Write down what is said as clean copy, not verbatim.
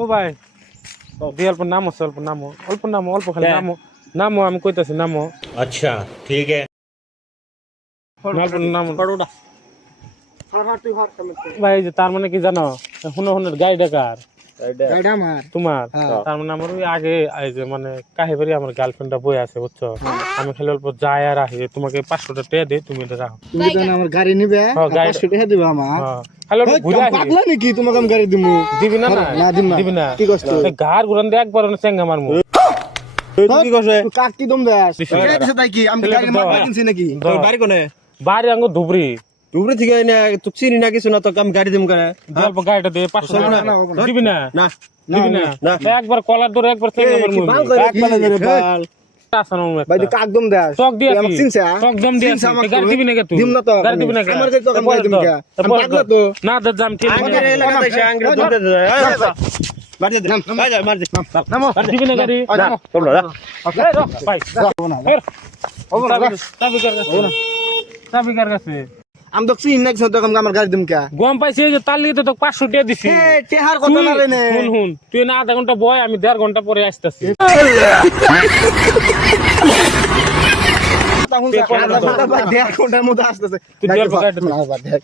ও ভাই দিয়ে অল্প নামো অল্প খালি নামো আমি কইতাছি নামো। अच्छा ठीक है। নামো ভাই যে তার মানে কি জানো হুনের গাড়ি ডাকার তোমার তার মানে আমার ওই আগে এই যে মানে কাহিবাড়ি আমার গার্লফ্রেন্ডটা বই আছে বুঝছো, আমি খালি অল্প যাই আর আসি, তোমাকে 500 টাকা দিই, তুমি এটা রাখো। তুমি তো আমার গাড়ি নিবে 500 টাকা দিবে আমার। খালি অল্প ঘুরে আসি। পাগলা নাকি তোমাকে আমি গাড়ি দিমু? দিবি না? না দিবি না। কি কষ্ট? ঘাড় ঘুরান দিয়ে একবার চেঙ্গা মারমু। তুই কি করছ? কাক কি দম দেস? এই দিছে তাই কি আমি গাড়ি মারবা কিনছি নাকি? তোর বাড়ি কোনে? বাড়ি আঙ্গো ধুবরি। ধুবরি থেকে না তুই চিনি না কিছু না, তো আমি গাড়ি দিম করে। অল্প গাড়িটা দিয়ে 500 টাকা দিবি না? না দিবি না? একবার কলার ধরে একবার চেঙ্গা মারমু। কাক বানা ধরে বাল। ভাই তুই কাক দম দেস? চক দিয়ে তুই আমাকে চিনছ? চক দম দিয়ে গাড়ি দিবি না কে তুই? দিম না তো। গাড়ি দিবি না কে? আমার গাড়ি তো আমি দিম কে? আমি পাগলা তো। না দে জাম ঠিক আমাদের এলাকাতে এসে আঙ্গুল ধরতে দে। মার দে ভাই যা মার দে। নামো দিবি না গাড়ি? না তোমরা না এই রো ভাই ওবো না চাবি কার কাছে? আমি তো চিনি না কিছু, তো আমার গাড়ি দিম কে? গম পাইছি যে তার লিগে তো 500 টাকা দিছি। এ টেহার কথা না রে নে। হুন তুই না আধা ঘন্টা বয়, আমি 1.5 ঘন্টা পরে আসতেছি। তখন 1.5 ঘন্টার মধ্যে আসতেছে। তুই গাড়ি দেখ, গাড়ি দেখ। না বাদ দেখ।